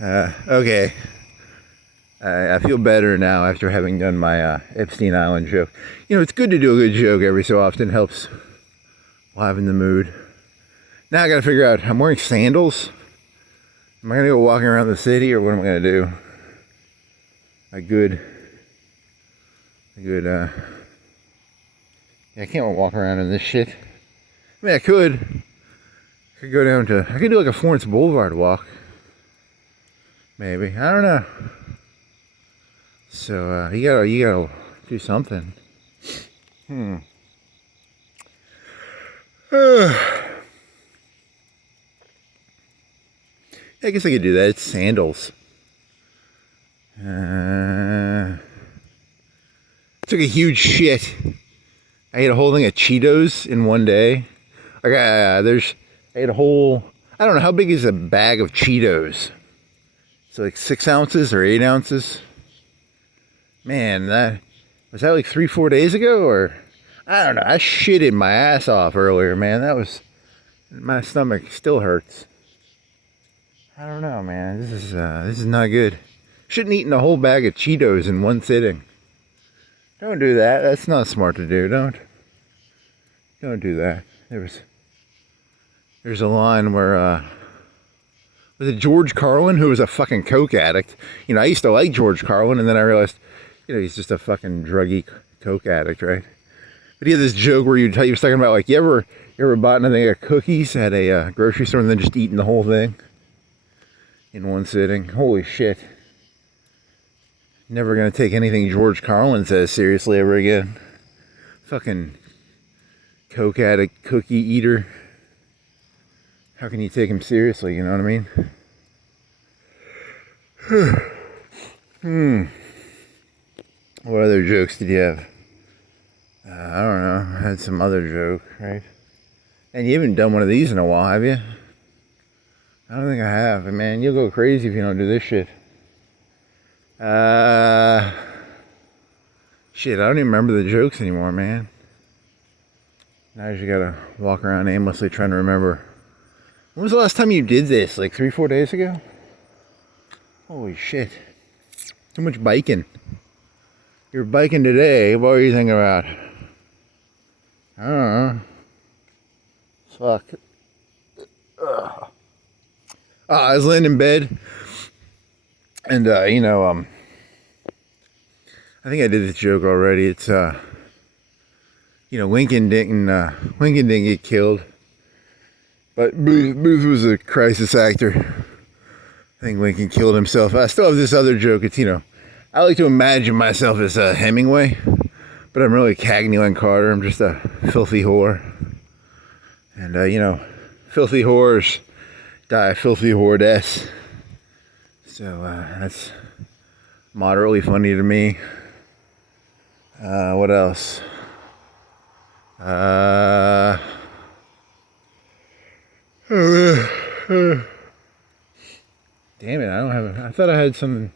Okay. I feel better now after having done my Epstein Island joke. You know, it's good to do a good joke every so often. Helps liven the mood. Now I gotta figure out, I'm wearing sandals. Am I gonna go walking around the city, or what am I gonna do? Yeah, I can't walk around in this shit. I mean, I could go down to, I could do like a Florence Boulevard walk. Maybe, I don't know. So, you gotta do something. I guess I could do that. It's sandals. Took a huge shit. I ate a whole thing of Cheetos in one day. Like, I ate a whole, I don't know, how big is a bag of Cheetos? So like 6 ounces or 8 ounces? Man, was that like 3-4 days ago? Or, I don't know, I shitted my ass off earlier, man. My stomach still hurts. I don't know, man. This is not good. Shouldn't eat a whole bag of Cheetos in one sitting. Don't do that. That's not smart to do. Don't do that. There's a line where was it George Carlin, who was a fucking coke addict? You know, I used to like George Carlin, and then I realized, you know, he's just a fucking druggy coke addict, right? But he had this joke where he was talking about, like, you ever bought anything of cookies at a grocery store and then just eaten the whole thing in one sitting? Holy shit. Never gonna take anything George Carlin says seriously ever again. Fucking coke addict, cookie eater. How can you take him seriously, you know what I mean? What other jokes did you have? I don't know. I had some other joke, right? And you haven't done one of these in a while, have you? I don't think I have. Man, you'll go crazy if you don't do this shit. Shit, I don't even remember the jokes anymore, man. Now you gotta walk around aimlessly trying to remember. When was the last time you did this? Like 3-4 days ago? Holy shit. Too much biking. You're biking today. What were you thinking about? I don't know. Fuck. Ugh. I was laying in bed. And, you know, I think I did this joke already. It's, you know, Lincoln didn't get killed. But Booth was a crisis actor. I think Lincoln killed himself. I still have this other joke. It's, you know, I like to imagine myself as Hemingway, but I'm really Cagney and Carter. I'm just a filthy whore. And, you know, filthy whores die a filthy whore death. So, that's moderately funny to me. What else? Damn it, I thought I had something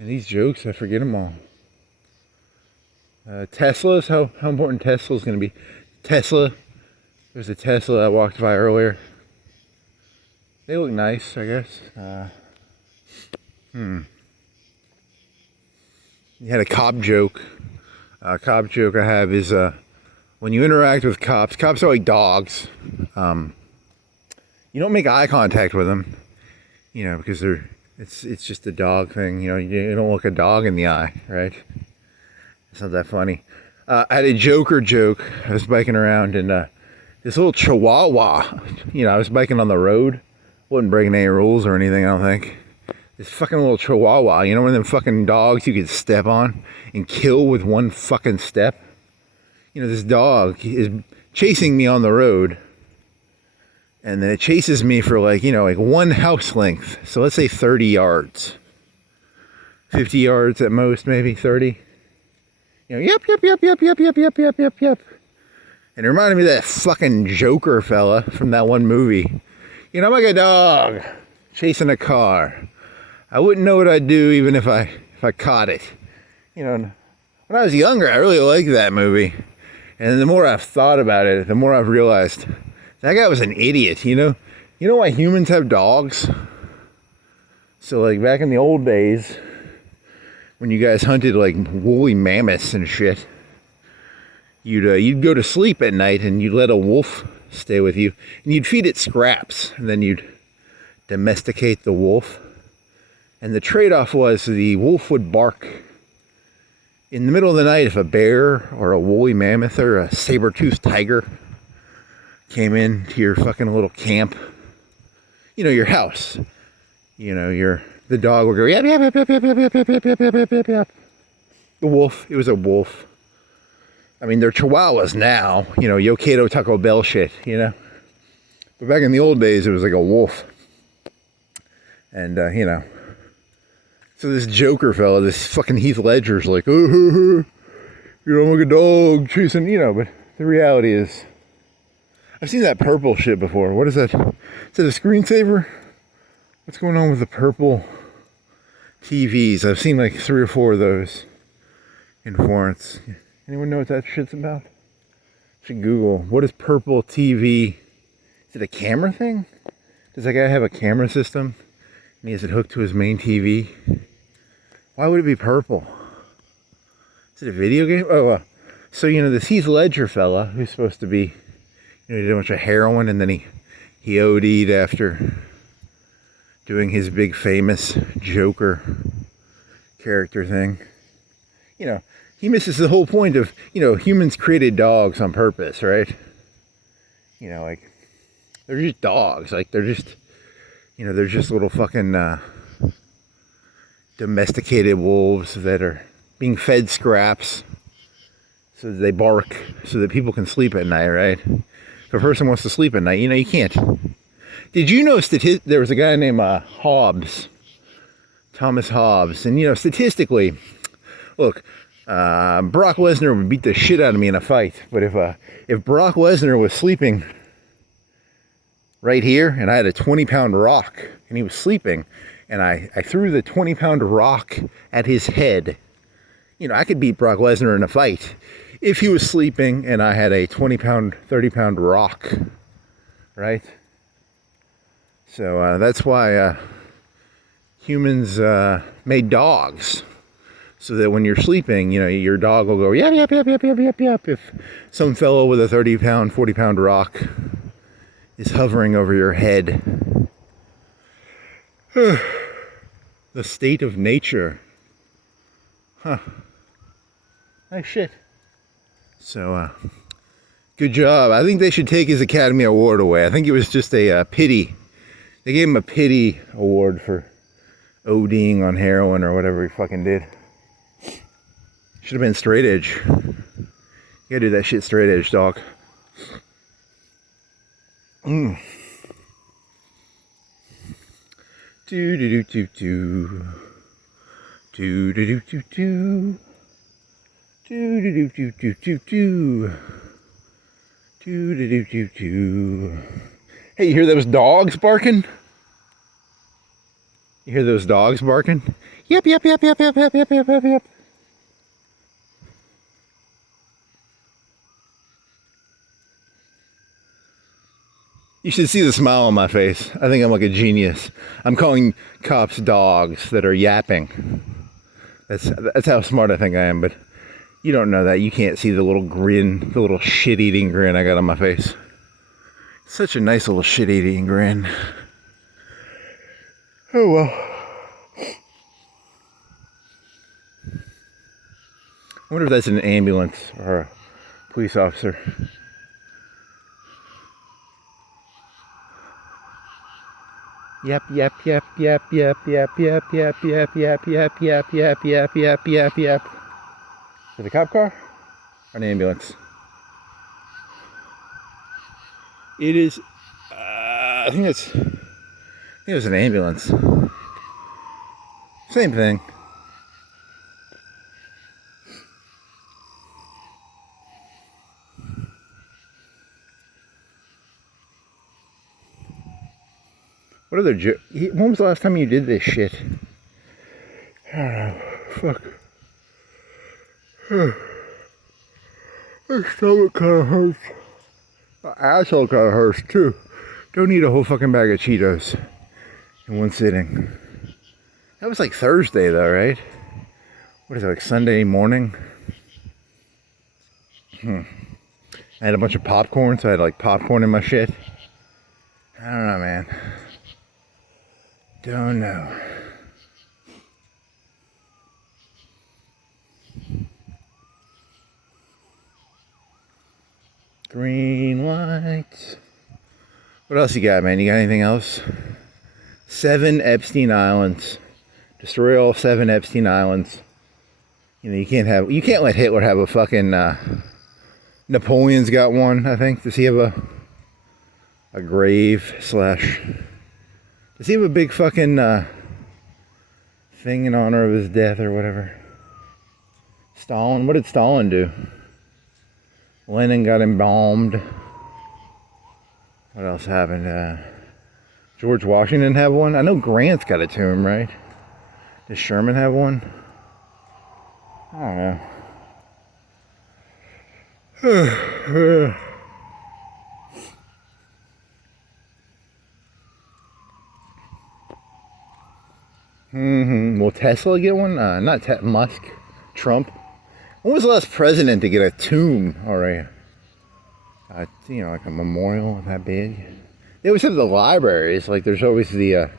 in these jokes. I forget them all. Teslas, how important Tesla's going to be. Tesla, there's a Tesla I walked by earlier. They look nice, I guess. You had a cop joke. A cop joke I have is, when you interact with cops are like dogs. You don't make eye contact with them, you know, because it's just a dog thing. You know, you don't look a dog in the eye, right? It's not that funny. I had a Joker joke. I was biking around, and this little chihuahua, you know, I was biking on the road. Wasn't breaking any rules or anything, I don't think. This fucking little chihuahua, you know, one of them fucking dogs you could step on and kill with one fucking step? You know, this dog is chasing me on the road. And then it chases me for like, you know, like one house length. So let's say 30 yards. 50 yards at most, maybe 30. You know, yep. And it reminded me of that fucking Joker fella from that one movie. You know, I'm like a dog chasing a car. I wouldn't know what I'd do even if I caught it. You know, when I was younger, I really liked that movie. And the more I've thought about it, the more I've realized that guy was an idiot, you know? You know why humans have dogs? So like back in the old days, when you guys hunted like woolly mammoths and shit, you'd go to sleep at night and you'd let a wolf stay with you, and you'd feed it scraps, and then you'd domesticate the wolf. And the trade-off was the wolf would bark in the middle of the night if a bear or a woolly mammoth or a saber-toothed tiger came into your fucking little camp, you know, your house. You know, the dog would go yap yap yap yap yap yap yap yap yap yap yap yap yap. The wolf, it was a wolf. I mean, they're chihuahuas now, you know, Yokato Taco Bell shit, you know. But back in the old days, it was like a wolf. And, you know. So this Joker fella, this fucking Heath Ledger's like, oh, you know, I'm like a dog chasing, you know. But the reality is, I've seen that purple shit before. What is that? Is that a screensaver? What's going on with the purple TVs? I've seen like 3 or 4 of those in Florence. Anyone know what that shit's about? Should Google. What is purple TV? Is it a camera thing? Does that guy have a camera system? And he has it hooked to his main TV? Why would it be purple? Is it a video game? Oh, so you know this Heath Ledger fella who's supposed to be, you know, he did a bunch of heroin and then he OD'd after doing his big famous Joker character thing. You know, he misses the whole point of, you know, humans created dogs on purpose, right? You know, like, they're just dogs. Like, they're just, you know, they're just little fucking domesticated wolves that are being fed scraps so that they bark so that people can sleep at night, right? If a person wants to sleep at night, you know, you can't. Did you know there was a guy named Hobbes, Thomas Hobbes, and you know, statistically, look, Brock Lesnar would beat the shit out of me in a fight, but if Brock Lesnar was sleeping right here and I had a 20-pound rock and he was sleeping and I threw the 20-pound rock at his head, you know, I could beat Brock Lesnar in a fight if he was sleeping and I had a 20-pound, 30-pound rock, right? So that's why humans made dogs, so that when you're sleeping, you know, your dog will go yap, yap, yap, yap, yap, yap, yap. If some fellow with a 30-pound, 40-pound rock is hovering over your head. The state of nature. Huh. Nice shit. So, good job. I think they should take his Academy Award away. I think it was just a pity. They gave him a pity award for ODing on heroin or whatever he fucking did. Should have been straight edge. You gotta do that shit straight edge, dog. Do do do do do. Do do do do do. Do do do do do do do. Do do do do do. Hey, you hear those dogs barking? You hear those dogs barking? Yep, yep, yep, yep, yep, yep, yep, yep, yep, yep. You should see the smile on my face. I think I'm like a genius. I'm calling cops dogs that are yapping. That's how smart I think I am, but you don't know that. You can't see the little grin, the little shit-eating grin I got on my face. Such a nice little shit-eating grin. Oh well. I wonder if that's an ambulance or a police officer. Yep, yep, yep, yep, yep, yep, yep, yep, yep, yep, yep, yep, yep, yep, yep, yep, yep. Is it a cop car or an ambulance? It is. I think it was an ambulance. Same thing. What other when was the last time you did this shit? I don't know. Fuck. My stomach kind of hurts. My asshole kind of hurts too. Don't eat a whole fucking bag of Cheetos in one sitting. That was like Thursday though, right? What is it, like Sunday morning? I had a bunch of popcorn, so I had like popcorn in my shit. I don't know, man. Don't know. Green lights. What else you got, man? You got anything else? 7 Epstein Islands. Destroy all 7 Epstein Islands. You know, you can't let Hitler have a fucking, Napoleon's got one, I think. Does he have a grave slash, does he have a big fucking, thing in honor of his death or whatever? Stalin, what did Stalin do? Lenin got embalmed. What else happened? George Washington have one? I know Grant's got a tomb, right? Does Sherman have one? I don't know. Will Tesla get one? Not Musk. Trump. When was the last president to get a tomb or you know, like a memorial that big? They always have the libraries. Like there's always the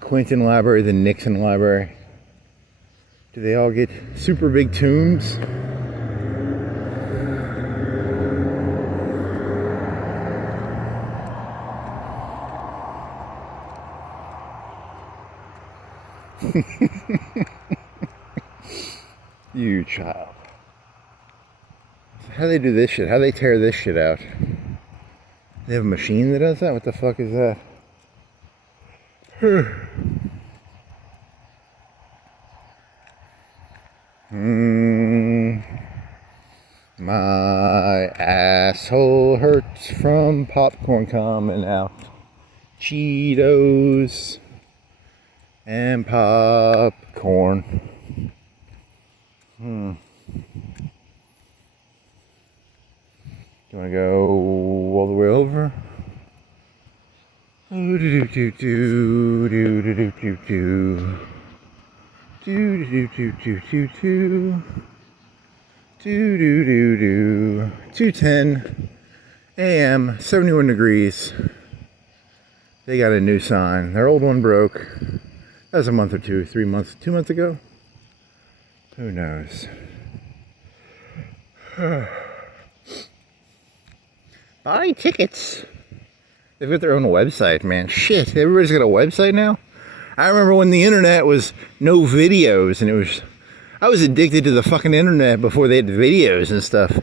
Clinton library, the Nixon library. Do they all get super big tombs? You child. How do they do this shit? How do they tear this shit out? They have a machine that does that? What the fuck is that? My asshole hurts from popcorn coming out. Cheetos and popcorn. You want to go all the way over? Do do do do do do do do do. Do do do do do do. Do do do do. 2:10 a.m. 71 degrees. They got a new sign. Their old one broke. That was a month or 2 months, 2 months ago. Who knows? Buy tickets. They've got their own website, man. Shit, everybody's got a website now. I remember when the internet was no videos, and I was addicted to the fucking internet before they had videos and stuff.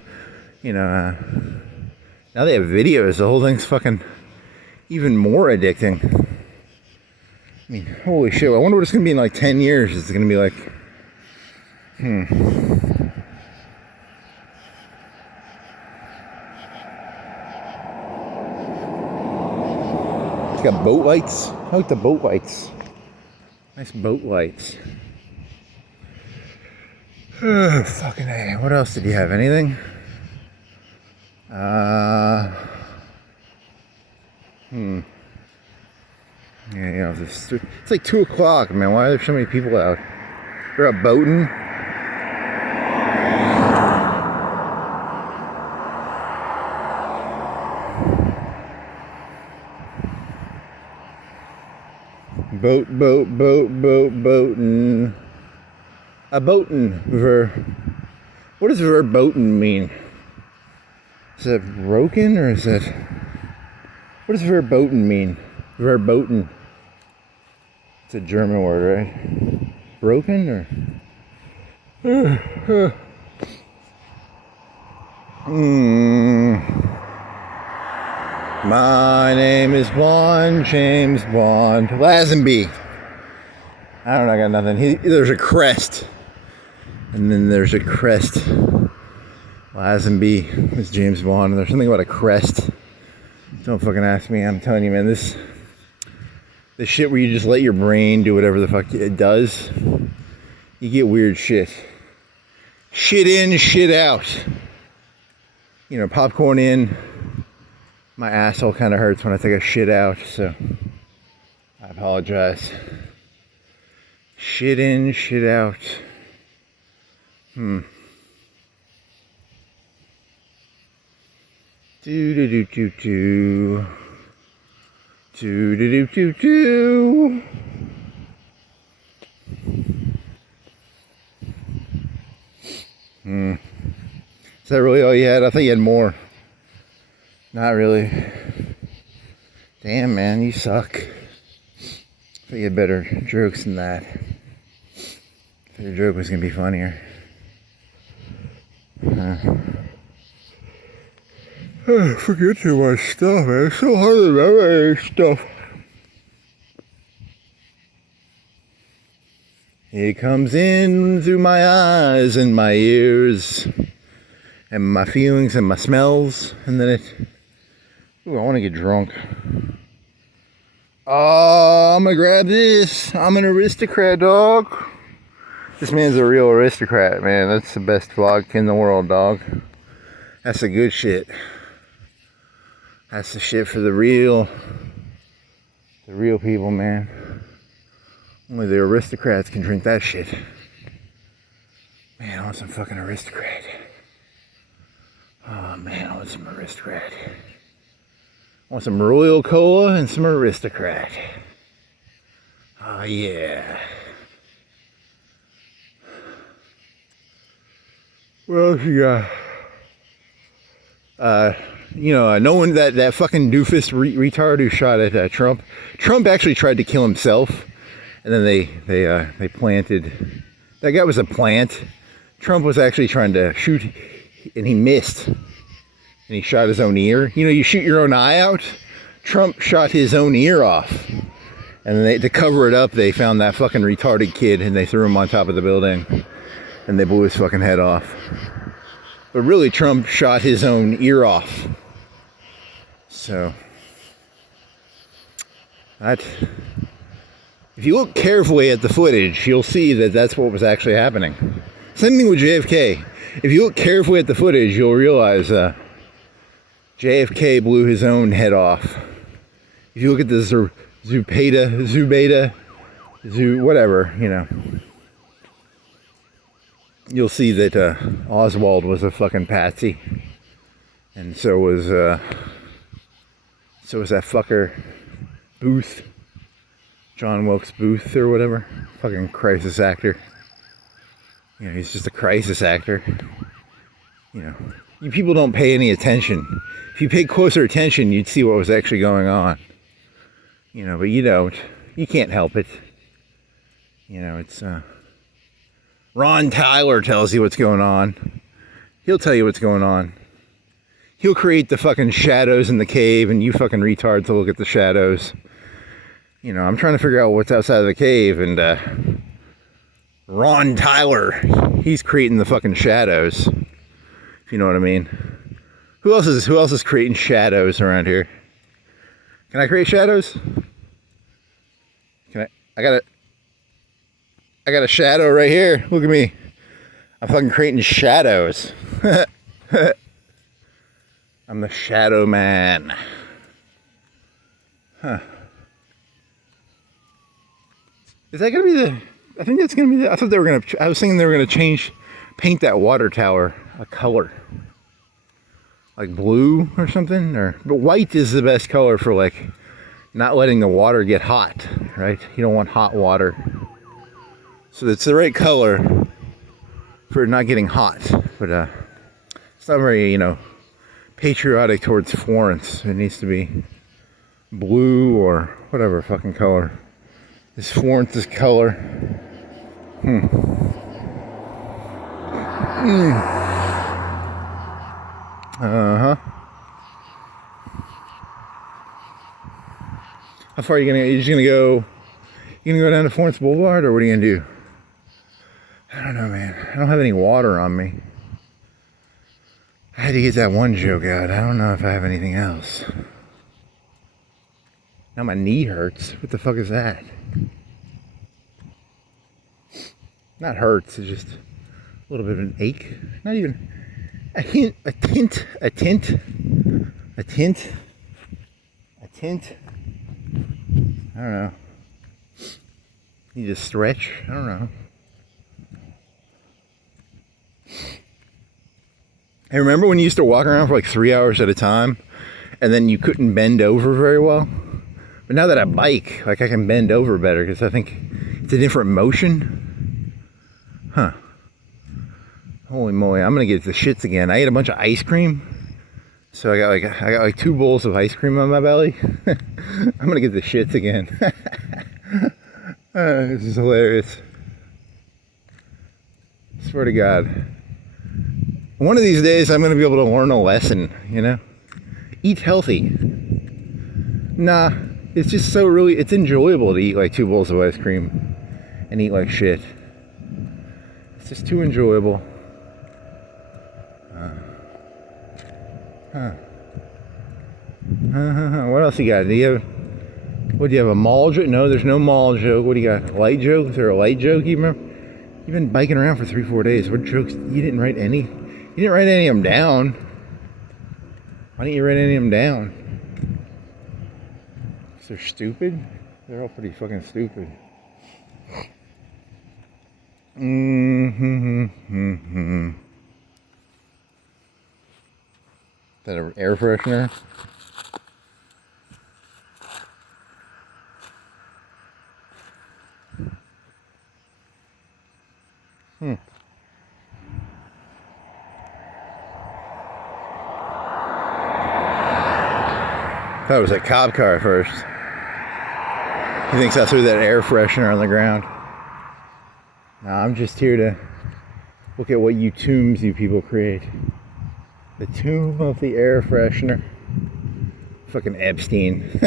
You know, now they have videos. The whole thing's fucking even more addicting. I mean, holy shit. I wonder what it's going to be in like 10 years. It's going to be like, It's got boat lights. I like the boat lights. Nice boat lights. Fucking A. What else did you have? Anything? Yeah, you know, it's like 2 o'clock, man. Why are there so many people out? They're out boating. Boating. A boatin' what does verboten mean? Is that broken or is that, what does verboten mean? Verboten. It's a German word, right? Broken or? My name is Blonde, James Blonde. Lazenby. I don't know, I got nothing. There's a crest. And then there's a crest. Lazenby is James Bond. And there's something about a crest. Don't fucking ask me. I'm telling you, man, this shit where you just let your brain do whatever the fuck it does, you get weird shit. Shit in, shit out. You know, popcorn in. My asshole kind of hurts when I take a shit out, so I apologize. Shit in, shit out. Do do do do do. Do do do do do. Is that really all you had? I thought you had more. Not really. Damn, man, you suck. I thought you had better jokes than that. I thought your joke was gonna be funnier. I forget too much stuff, man. It's so hard to remember stuff. It comes in through my eyes and my ears and my feelings and my smells, and then it... Ooh, I want to get drunk. Oh, I'm gonna grab this. I'm an aristocrat, dog. This man's a real aristocrat, man. That's the best vlog in the world, dog. That's the good shit. That's the shit for the real people, man. Only the aristocrats can drink that shit. Man, I want some fucking aristocrat. Oh man, I want some aristocrat. I want some Royal Cola and some aristocrat. Oh yeah. What else you got? No one, that fucking doofus retard who shot at Trump. Trump actually tried to kill himself, and then they planted. That guy was a plant. Trump was actually trying to shoot, and he missed, and he shot his own ear. You know, you shoot your own eye out. Trump shot his own ear off, and then to cover it up, they found that fucking retarded kid, and they threw him on top of the building, and they blew his fucking head off. But really, Trump shot his own ear off. So, if you look carefully at the footage, you'll see that that's what was actually happening. Same thing with JFK. If you look carefully at the footage, you'll realize JFK blew his own head off. If you look at the whatever, you know, you'll see that Oswald was a fucking patsy, and so was that fucker Booth, John Wilkes Booth or whatever, fucking crisis actor. You know, he's just a crisis actor. You know, you people don't pay any attention. If you paid closer attention, you'd see what was actually going on. You know, but you don't. You can't help it. You know, it's Ron Tyler tells you what's going on. He'll tell you what's going on. He'll create the fucking shadows in the cave, and you fucking retards will look at the shadows. You know, I'm trying to figure out what's outside of the cave, and Ron Tyler, he's creating the fucking shadows. If you know what I mean. Who else is creating shadows around here? Can I create shadows? Can I got a shadow right here. Look at me. I'm fucking creating shadows. I'm the shadow man. Huh. Is that gonna be the... I think that's gonna be the... I was thinking they were gonna paint that water tower a color. Like blue or something, but white is the best color for like not letting the water get hot, right? You don't want hot water. So it's the right color for not getting hot, but it's not very, you know, patriotic towards Florence. It needs to be blue or whatever fucking color is Florence's color. Uh-huh. How far are you gonna go? You gonna go down to Florence Boulevard, or what are you gonna do? I don't know, man. I don't have any water on me. I had to get that one joke out. I don't know if I have anything else. Now my knee hurts. What the fuck is that? Not hurts, it's just a little bit of an ache. Not even a tint. I don't know. You just stretch. I don't know. Hey, remember when you used to walk around for like 3 hours at a time and then you couldn't bend over very well? But now that I bike, like I can bend over better because I think it's a different motion. Huh. Holy moly, I'm gonna get the shits again. I ate a bunch of ice cream. So I got like 2 bowls of ice cream on my belly. I'm gonna get the shits again. This is hilarious. Swear to God. One of these days I'm gonna be able to learn a lesson, you know? Eat healthy. Nah, it's just so really, it's enjoyable to eat like 2 bowls of ice cream and eat like shit. It's just too enjoyable. What else you got? Do you have a mall joke? No, there's no mall joke. What do you got? Light joke? Is there a light joke? You remember? You've been biking around for 3-4 days. What jokes? You didn't write any? You didn't write any of them down. Why didn't you write any of them down? Because they're stupid? They're all pretty fucking stupid. Is that an air freshener? Thought it was a cop car at first. He thinks I threw that air freshener on the ground. Nah, I'm just here to look at what you people create. The tomb of the air freshener. Fucking Epstein.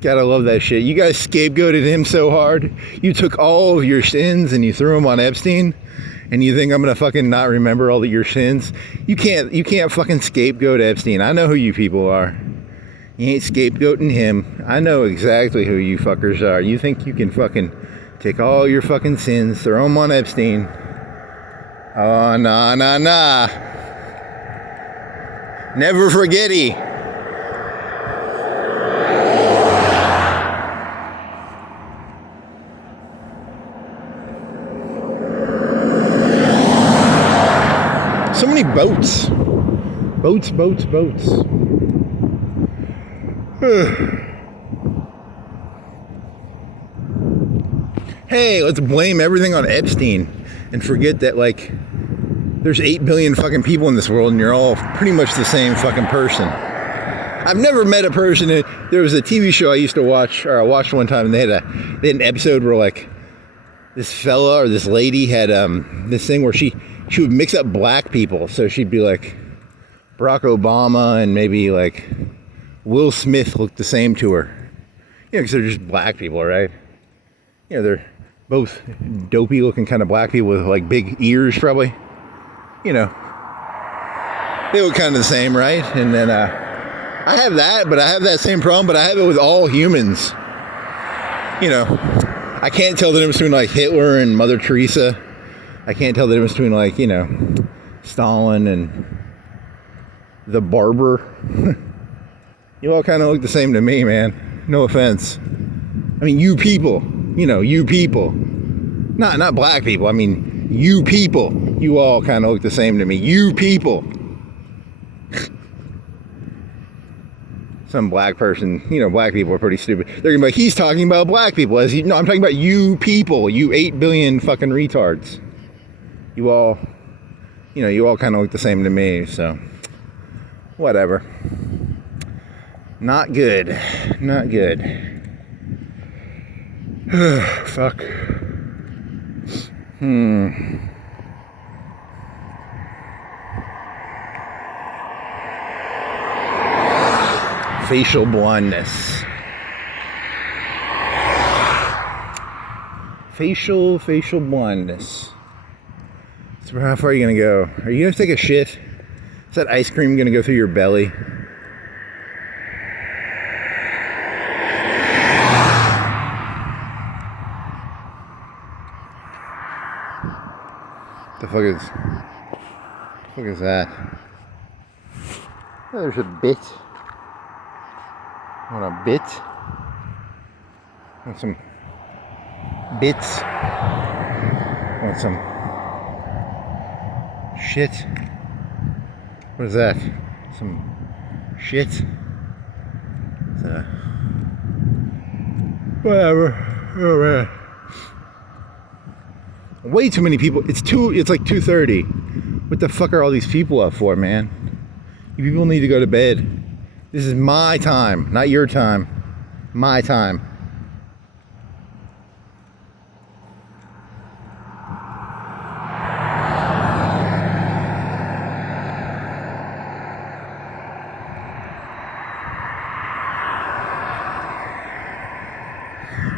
Gotta love that shit. You guys scapegoated him so hard. You took all of your sins and you threw them on Epstein. And you think I'm gonna fucking not remember all of your sins? You can't fucking scapegoat Epstein. I know who you people are. You ain't scapegoating him. I know exactly who you fuckers are. You think you can fucking take all your fucking sins, throw them on Epstein. Oh, nah. Never forgetty. So many boats. Boats. Hey, let's blame everything on Epstein and forget that, like, there's 8 billion fucking people in this world and you're all pretty much the same fucking person. I've never met a person there was a TV show I used to watch, or I watched one time, and they had an episode where, like, this fella or this lady had this thing where she would mix up black people. So she'd be like Barack Obama and maybe like Will Smith looked the same to her. You know, because they're just black people, right? You know, they're both dopey looking kind of black people with like big ears probably. You know, they look kind of the same, right? And then I have that, but I have that same problem, but I have it with all humans. You know, I can't tell the difference between like Hitler and Mother Teresa. I can't tell the difference between, like, you know, Stalin and the barber. You all kind of look the same to me, man. No offense. I mean, you people. You know, you people. Not black people. I mean, you people. You all kind of look the same to me. You people. Some black person, you know, black people are pretty stupid. They're gonna be like, he's talking about black people. No, I'm talking about you people. You 8 billion fucking retards. You all, you know, you all kind of look the same to me, so whatever. Not good. Fuck. Facial blondness. Facial blondness. So how far are you gonna go? Are you gonna take a shit? Is that ice cream gonna go through your belly? The fuck is that? Oh, there's a bit. Want a bit? Want some bits? Want some shit? What is that? Some shit? Whatever. Oh man. Way too many people. It's like 2:30. What the fuck are all these people up for, man? You people need to go to bed. This is my time, not your time. My time.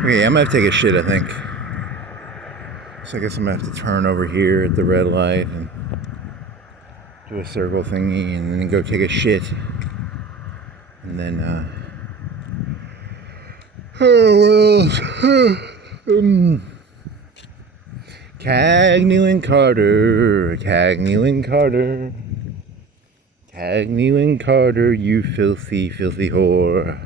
Okay, I'm gonna have to take a shit, I think. So I guess I'm gonna have to turn over here at the red light and do a circle thingy and then go take a shit. And then, Cagney and Carter, Cagney and Carter, Cagney and Carter, you filthy, filthy whore.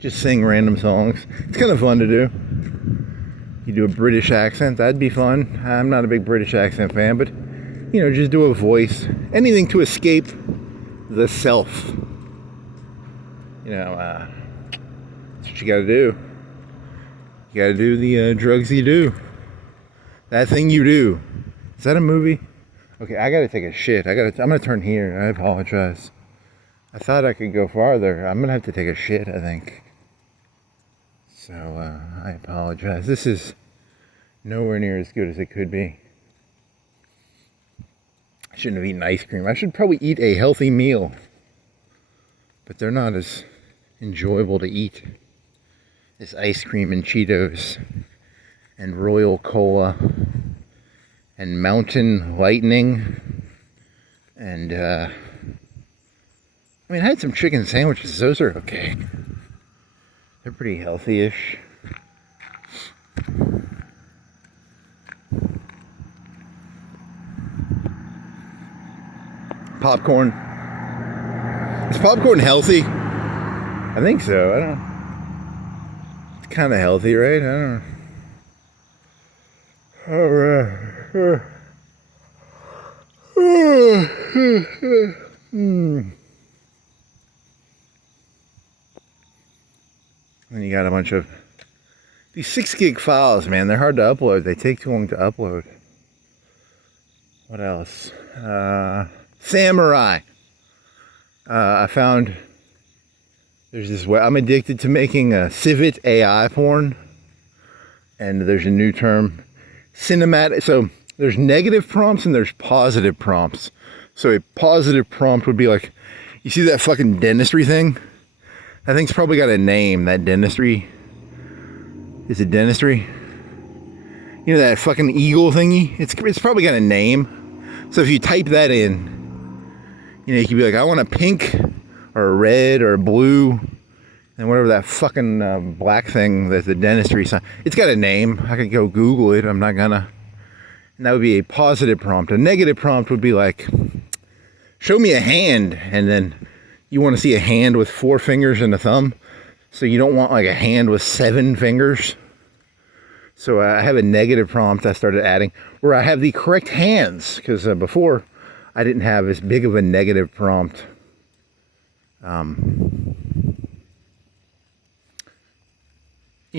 Just sing random songs. It's kind of fun to do. You do a British accent, that'd be fun. I'm not a big British accent fan, but you know, just do a voice. Anything to escape the self. You know, that's what you gotta do. You gotta do the drugs you do. That thing you do. Is that a movie? Okay, I gotta take a shit. I'm gonna turn here. I apologize. I thought I could go farther. I'm gonna have to take a shit, I think. So, I apologize. This is nowhere near as good as it could be. I shouldn't have eaten ice cream. I should probably eat a healthy meal. But they're not as enjoyable to eat as ice cream and Cheetos and Royal Cola and Mountain Lightning and, I mean, I had some chicken sandwiches. Those are okay. They're pretty healthy-ish. Popcorn. Is popcorn healthy? I think so. I don't know. It's kind of healthy, right? I don't know. And you got a bunch of these 6 gig files, man. They're hard to upload. They take too long to upload. What else? Samurai. I found there's this way. I'm addicted to making a civet AI porn. And there's a new term, cinematic. So there's negative prompts and there's positive prompts. So a positive prompt would be like, you see that fucking dentistry thing? That thing's probably got a name, that dentistry. Is it dentistry? You know that fucking eagle thingy? It's probably got a name. So if you type that in, you know, you could be like, I want a pink or a red or a blue and whatever that fucking black thing that's the dentistry sign. It's got a name. I could go Google it. I'm not gonna. And that would be a positive prompt. A negative prompt would be like, show me a hand, and then you want to see a hand with 4 fingers and a thumb. So you don't want like a hand with 7 fingers. So I have a negative prompt I started adding where I have the correct hands. Because before I didn't have as big of a negative prompt. You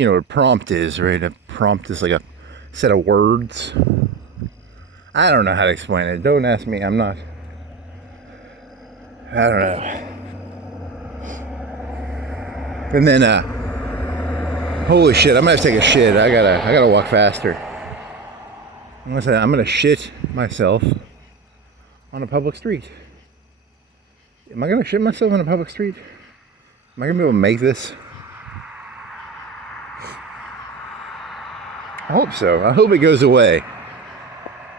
know what a prompt is, right? A prompt is like a set of words. I don't know how to explain it. Don't ask me. I'm not. I don't know. And then, holy shit, I'm gonna have to take a shit. I gotta walk faster. I'm gonna shit myself on a public street. Am I gonna shit myself on a public street? Am I gonna be able to make this? I hope so. I hope it goes away.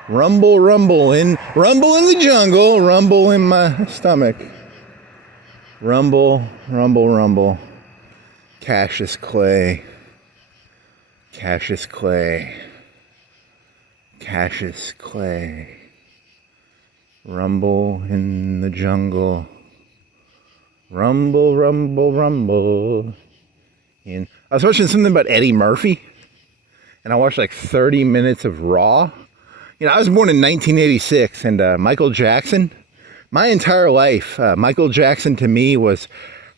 Rumble, rumble in the jungle, rumble in my stomach. Rumble, rumble, rumble. Cassius Clay. Cassius Clay. Cassius Clay. Rumble in the jungle. Rumble, rumble, rumble. And I was watching something about Eddie Murphy, and I watched like 30 minutes of Raw. You know, I was born in 1986, and Michael Jackson, my entire life, Michael Jackson to me was,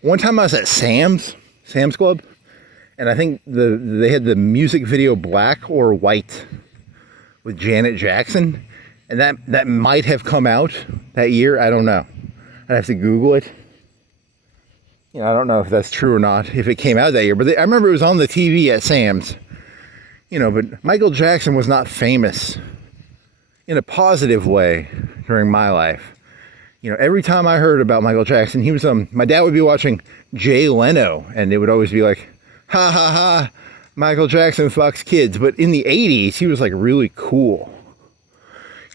one time I was at Sam's Club, and I think they had the music video Black or White with Janet Jackson, and that might have come out that year. I don't know. I'd have to Google it. You know, I don't know if that's true or not, if it came out that year, but I remember it was on the TV at Sam's. You know, but Michael Jackson was not famous in a positive way during my life. You know, every time I heard about Michael Jackson, he was, my dad would be watching Jay Leno, and it would always be like, ha ha ha, Michael Jackson fucks kids. But in the 80s, he was like really cool.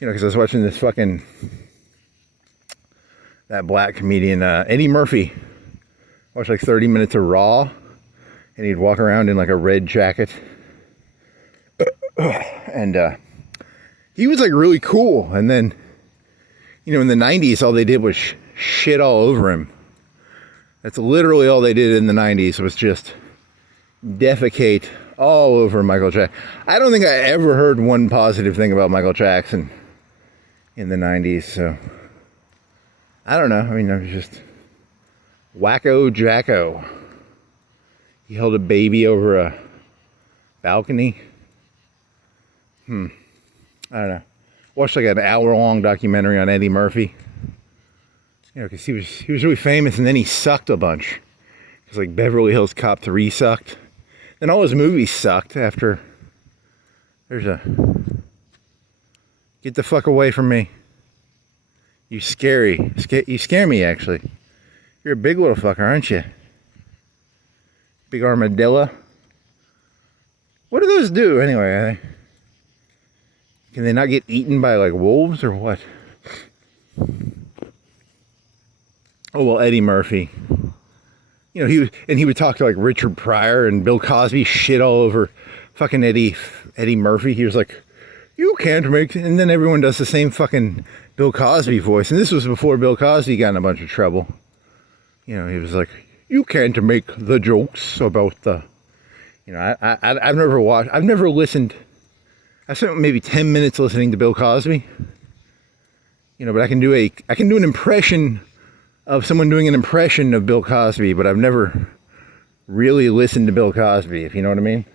You know, because I was watching this that black comedian, Eddie Murphy. Watch like 30 minutes of Raw, and he'd walk around in like a red jacket. And he was like really cool. And then, you know, in the 90s, all they did was shit all over him. That's literally all they did in the 90s, was just defecate all over Michael Jackson. I don't think I ever heard one positive thing about Michael Jackson in the 90s, so I don't know. I mean, I was just wacko jacko. He held a baby over a balcony. I don't know. Watched like an hour-long documentary on Eddie Murphy. You know, because he was really famous, and then he sucked a bunch. Because like Beverly Hills Cop 3 sucked. Then all his movies sucked after. There's a. Get the fuck away from me. You scary. You scare me, actually. You're a big little fucker, aren't you? Big armadillo. What do those do anyway? Can they not get eaten by like wolves or what? Oh well, Eddie Murphy. You know, he would talk to like Richard Pryor and Bill Cosby, shit all over fucking Eddie Murphy. He was like, you can't make, and then everyone does the same fucking Bill Cosby voice. And this was before Bill Cosby got in a bunch of trouble. You know, he was like, you can't make the jokes about the, you know, I've never listened. I spent maybe 10 minutes listening to Bill Cosby. You know, but I can do an impression of someone doing an impression of Bill Cosby, but I've never really listened to Bill Cosby, if you know what I mean.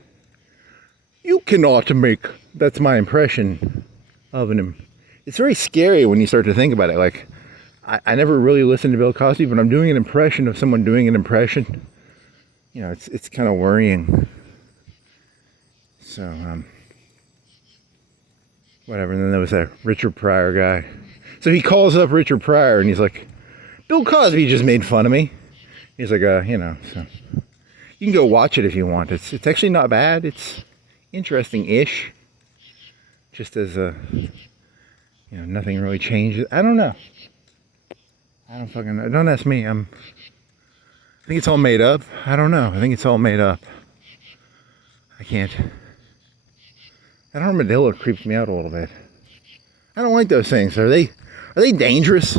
You cannot make, that's my impression of him. It's very scary when you start to think about it. Like, I never really listened to Bill Cosby, but I'm doing an impression of someone doing an impression. You know, it's kind of worrying. So, whatever. And then there was that Richard Pryor guy. So he calls up Richard Pryor and he's like, Bill Cosby just made fun of me. He's like, you know, so you can go watch it if you want. It's actually not bad. It's interesting-ish. Just as you know, nothing really changes. I don't know. I don't fucking know. Don't ask me. I think it's all made up. I don't know. I think it's all made up. I can't. That armadillo creeps me out a little bit. I don't like those things. Are they dangerous?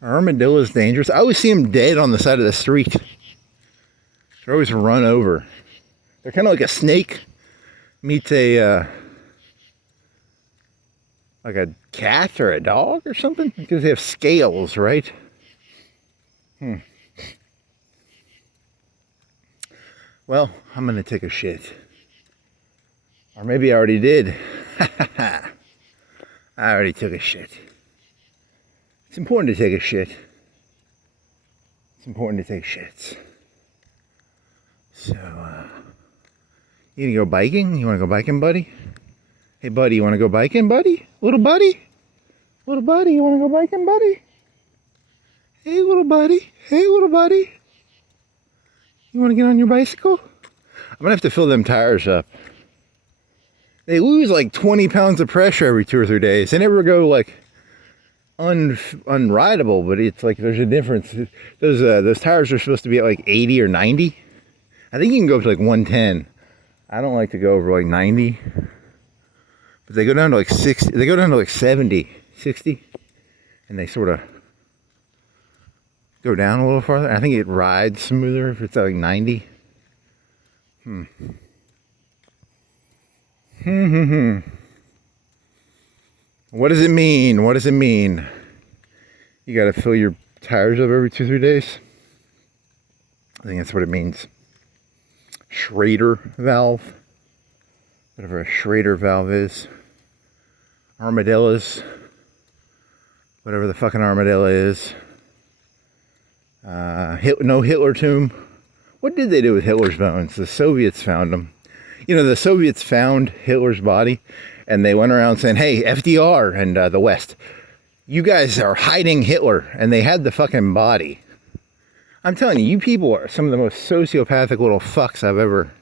Are armadillos dangerous? I always see them dead on the side of the street. They're always run over. They're kind of like a snake meets a like a cat or a dog or something, because they have scales, right? Well, I'm gonna take a shit. Or maybe I already did. I already took a shit. It's important to take a shit. It's important to take shits. So, you gonna go biking? You wanna go biking, buddy? Hey, buddy, you wanna go biking, buddy? Little buddy? Little buddy, you wanna go biking, buddy? Hey, little buddy. Hey, little buddy. You wanna get on your bicycle? I'm gonna have to fill them tires up. They lose like 20 pounds of pressure every 2 or 3 days. They never go like unrideable, but it's like there's a difference. Those tires are supposed to be at like 80 or 90. I think you can go up to like 110. I don't like to go over like 90. But they go down to like 60. They go down to like 70, 60. And they sort of go down a little farther. I think it rides smoother if it's at like 90. What does it mean? What does it mean? You gotta fill your tires up every 2-3 days? I think that's what it means. Schrader valve. Whatever a Schrader valve is. Armadillos. Whatever the fucking armadillo is. No Hitler tomb. What did they do with Hitler's bones? The Soviets found them. You know, the Soviets found Hitler's body and they went around saying, hey, FDR and the West, you guys are hiding Hitler. And they had the fucking body. I'm telling you, you people are some of the most sociopathic little fucks I've ever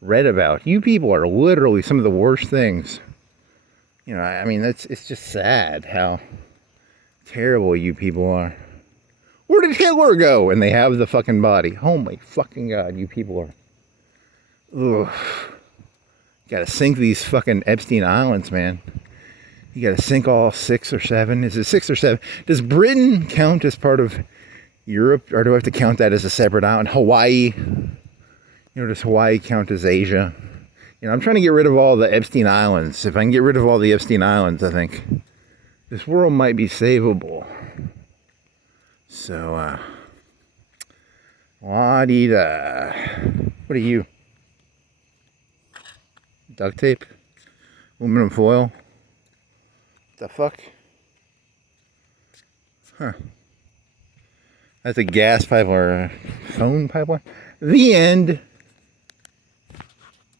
read about. You people are literally some of the worst things. You know, I mean, it's just sad how terrible you people are. Where did Hitler go? And they have the fucking body. Oh my fucking God, you people are. Ugh. Gotta sink these fucking Epstein Islands, man. You gotta sink all 6 or 7. Is it 6 or 7? Does Britain count as part of Europe? Or do I have to count that as a separate island? Hawaii? You know, does Hawaii count as Asia? You know, I'm trying to get rid of all the Epstein Islands. If I can get rid of all the Epstein Islands, I think this world might be savable. So, la-dee-da. What are you? Duct tape? Aluminum foil? The fuck? Huh. That's a gas pipe or a phone pipeline? The end.